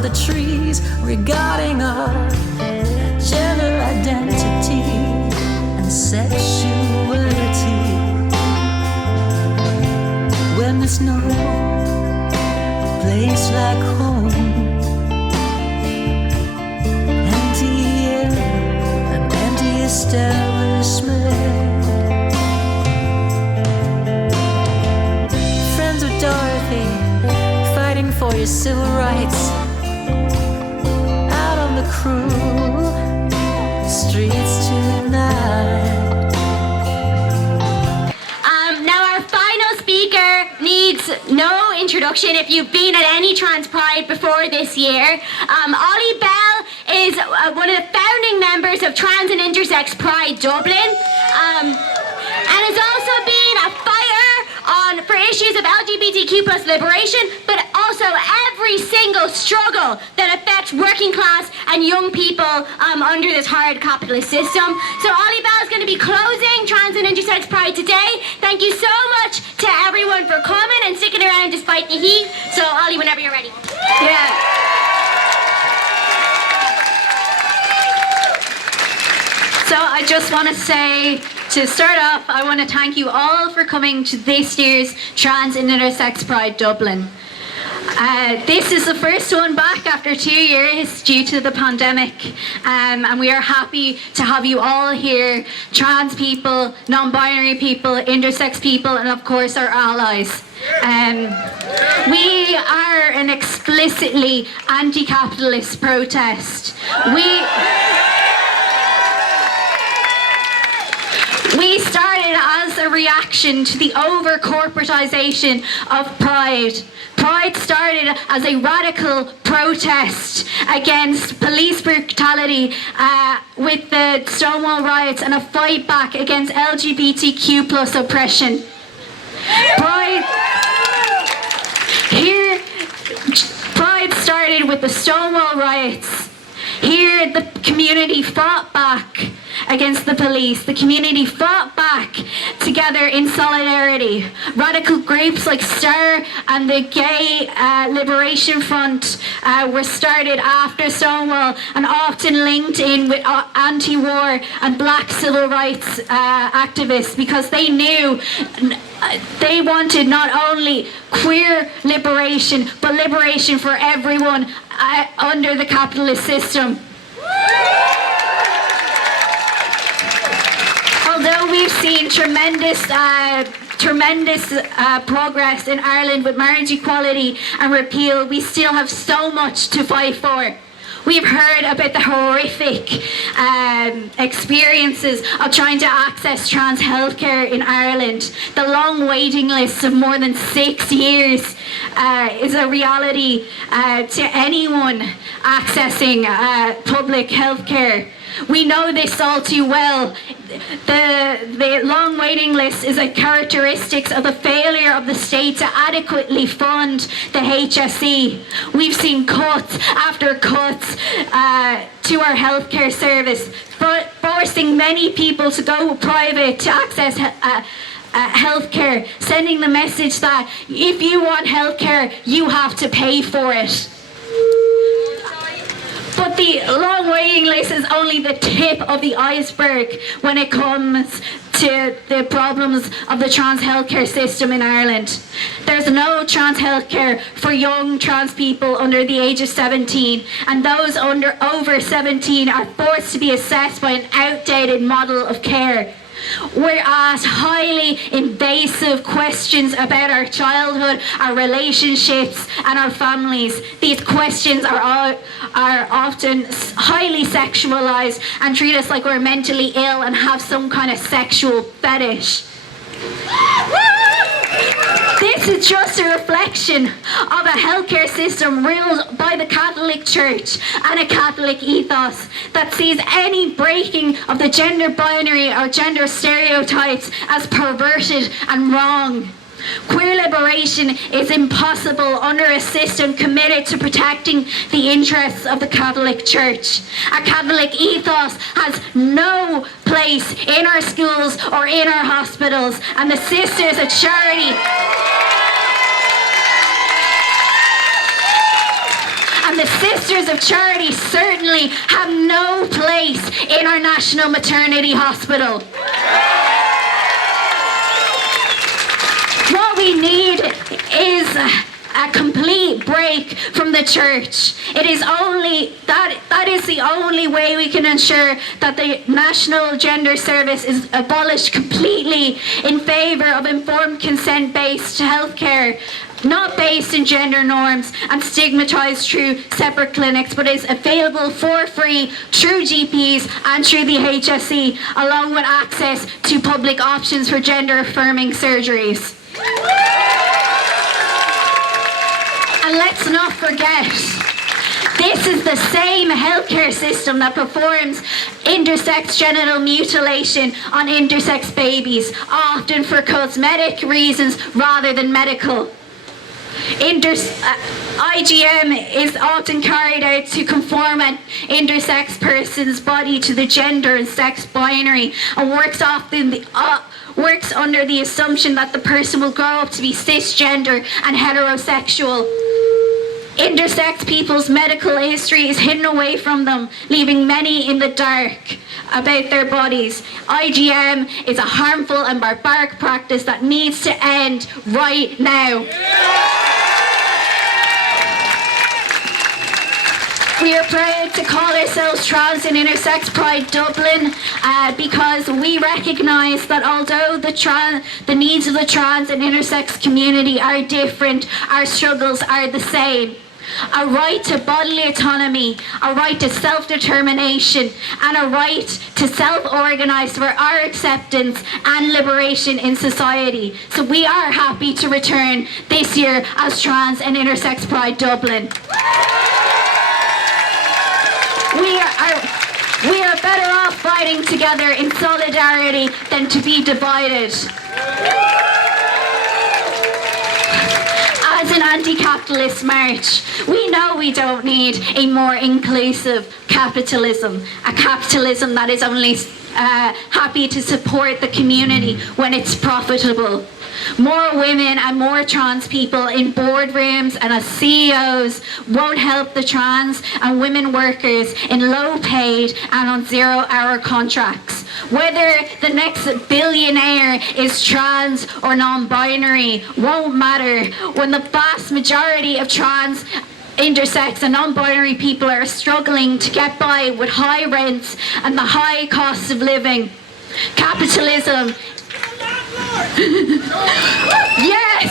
of the trees regarding our gender identity and sexuality. When there's no place like home, empty air, an empty establishment. Friends with Dorothy, fighting for your civil rights, out on the cruel streets tonight. Now our final speaker needs no introduction if you've been at any trans pride before this year. Ollie Bell is one of the founding members of Trans and Intersex Pride Dublin, and has also been a fighter for issues of LGBTQ plus liberation, but also every single struggle that affects working class and young people under this hard capitalist system. So Ollie Bell is going to be closing Trans and Intersex Pride today. Thank you so much to everyone for coming and sticking around despite the heat. So Ollie, whenever you're ready. Yeah. So I just want to say, to start off, I want to thank you all for coming to this year's Trans and Intersex Pride Dublin. This is the first one back after 2 years due to the pandemic, and we are happy to have you all here, trans people, non-binary people, intersex people, and of course our allies. We are an explicitly anti-capitalist protest. We started as a reaction to the over-corporatization of Pride. Pride started as a radical protest against police brutality with the Stonewall riots and a fight back against LGBTQ plus oppression. Pride started with the Stonewall riots. Here the community fought back against the police. The community fought back together in solidarity. Radical groups like STAR and the Gay Liberation Front were started after Stonewall and often linked in with anti-war and black civil rights activists, because they knew they wanted not only queer liberation but liberation for everyone under the capitalist system. Although we've seen tremendous progress in Ireland with marriage equality and repeal, we still have so much to fight for. We've heard about the horrific experiences of trying to access trans healthcare in Ireland. The long waiting lists of more than 6 years is a reality to anyone accessing public healthcare. We know this all too well. The long waiting list is a characteristic of the failure of the state to adequately fund the HSE. We've seen cuts after cuts to our healthcare service, forcing many people to go private to access healthcare, sending the message that if you want healthcare, you have to pay for it. But the long waiting list is only the tip of the iceberg when it comes to the problems of the trans healthcare system in Ireland. There's no trans healthcare for young trans people under the age of 17, and those over 17 are forced to be assessed by an outdated model of care. We're asked highly invasive questions about our childhood, our relationships, and our families. These questions are often highly sexualized and treat us like we're mentally ill and have some kind of sexual fetish. This is just a reflection of a healthcare system ruled by the Catholic Church and a Catholic ethos that sees any breaking of the gender binary or gender stereotypes as perverted and wrong. Queer liberation is impossible under a system committed to protecting the interests of the Catholic Church. A Catholic ethos has no place in our schools or in our hospitals, and the Sisters of Charity the Sisters of Charity certainly have no place in our National Maternity Hospital. What we need is a complete break from the church. It is only that is the only way we can ensure that the National Gender Service is abolished completely in favour of informed consent-based healthcare, not based in gender norms and stigmatised through separate clinics, but is available for free through GPs and through the HSE, along with access to public options for gender-affirming surgeries. And let's not forget, this is the same healthcare system that performs intersex genital mutilation on intersex babies, often for cosmetic reasons rather than medical. IGM is often carried out to conform an intersex person's body to the gender and sex binary, and works under the assumption that the person will grow up to be cisgender and heterosexual. Intersex people's medical history is hidden away from them, leaving many in the dark about their bodies. IGM is a harmful and barbaric practice that needs to end right now. We are proud to call ourselves Trans and Intersex Pride Dublin because we recognise that although the needs of the trans and intersex community are different, our struggles are the same. A right to bodily autonomy, a right to self-determination, and a right to self-organise for our acceptance and liberation in society. So we are happy to return this year as Trans and Intersex Pride Dublin. We are better off fighting together in solidarity than to be divided. As an anti-capitalist march, we know we don't need a more inclusive capitalism, a capitalism that is only happy to support the community when it's profitable. More women and more trans people in boardrooms and as CEOs won't help the trans and women workers in low paid and on 0-hour contracts. Whether the next billionaire is trans or non-binary won't matter when the vast majority of trans, intersex and non-binary people are struggling to get by with high rents and the high costs of living. Capitalism. Yes!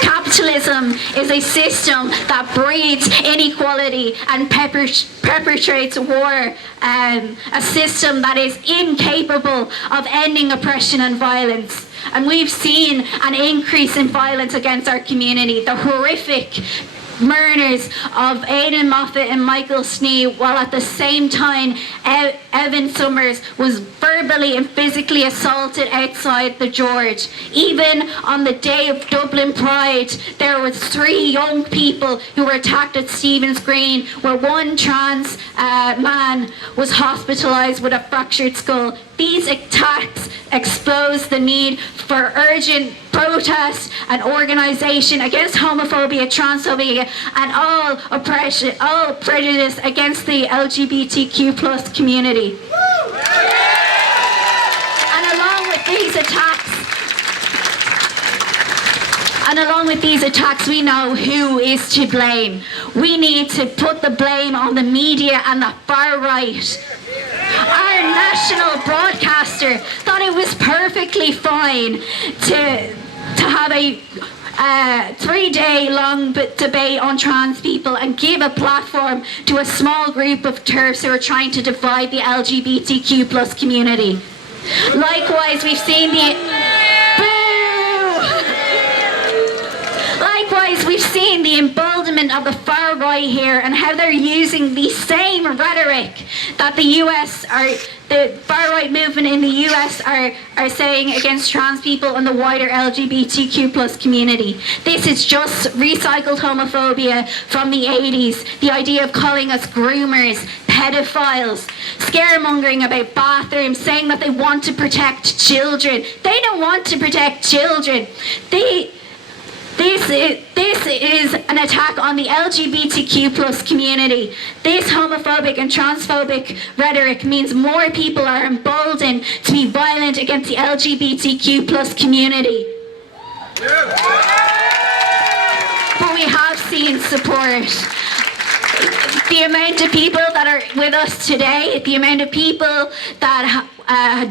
Capitalism is a system that breeds inequality and perpetrates war. A system that is incapable of ending oppression and violence. And we've seen an increase in violence against our community. The horrific murders of Aidan Moffat and Michael Snee, while at the same time Evan Summers was verbally and physically assaulted outside the George. Even on the day of Dublin Pride, there was 3 young people who were attacked at Stephen's Green, where one trans man was hospitalised with a fractured skull. These attacks expose the need for urgent protest and organisation against homophobia, transphobia and all oppression, all prejudice against the LGBTQ plus community. And along with these attacks, we know who is to blame. We need to put the blame on the media and the far right. Our national broadcaster thought it was perfectly fine to have a 3-day-long debate on trans people and give a platform to a small group of TERFs who are trying to divide the LGBTQ plus community. Likewise, we've seen the emboldenment of the far right here and how they're using the same rhetoric that the far right movement in the US are saying against trans people and the wider LGBTQ plus community. This is just recycled homophobia from the 80s. The idea of calling us groomers, pedophiles, scaremongering about bathrooms, saying that they want to protect children. They don't want to protect children. This is an attack on the LGBTQ plus community. This homophobic and transphobic rhetoric means more people are emboldened to be violent against the LGBTQ plus community. But we have seen support. The amount of people that are with us today, the amount of people that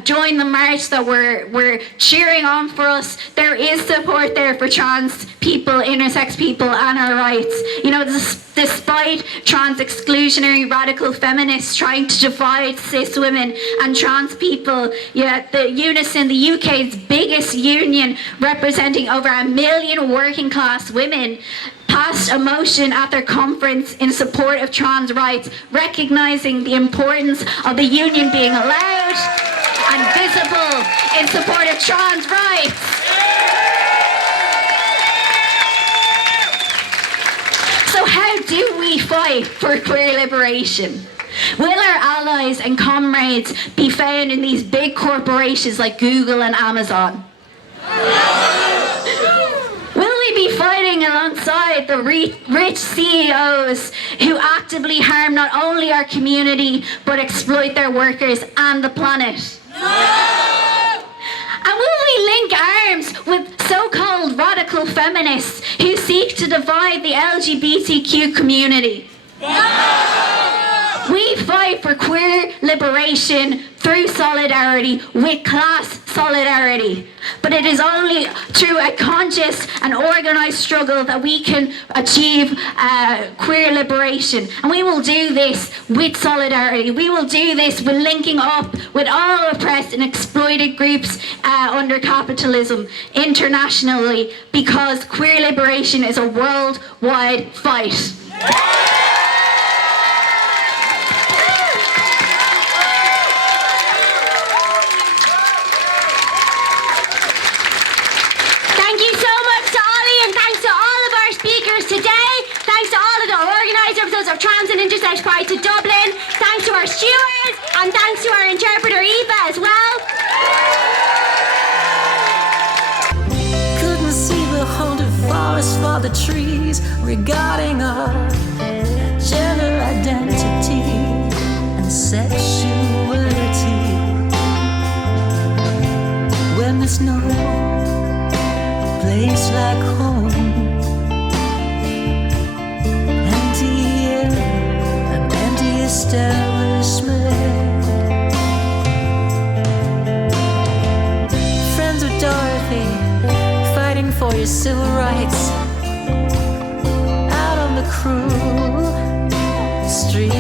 joined the march, that were cheering on for us, there is support there for trans people, intersex people, and our rights. You know, despite trans exclusionary radical feminists trying to divide cis women and trans people, yet the Unison, the UK's biggest union representing over 1 million working class women, passed a motion at their conference in support of trans rights, recognising the importance of the union being loud and visible in support of trans rights. So how do we fight for queer liberation? Will our allies and comrades be found in these big corporations like Google and Amazon? Be fighting alongside the rich CEOs who actively harm not only our community but exploit their workers and the planet? No! And will we link arms with so-called radical feminists who seek to divide the LGBTQ community? No! We fight for queer liberation through solidarity with class solidarity. But it is only through a conscious and organised struggle that we can achieve queer liberation. And we will do this with solidarity. We will do this with linking up with all oppressed and exploited groups under capitalism internationally, because queer liberation is a worldwide fight. Of Trans and Intersex Pride to Dublin. Thanks to our stewards and thanks to our interpreter Eva as well. Couldn't see the haunted forest for the trees regarding our gender identity and sexuality. When there's no place like home, establishment. Friends of Dorothy, fighting for your civil rights out on the cruel street.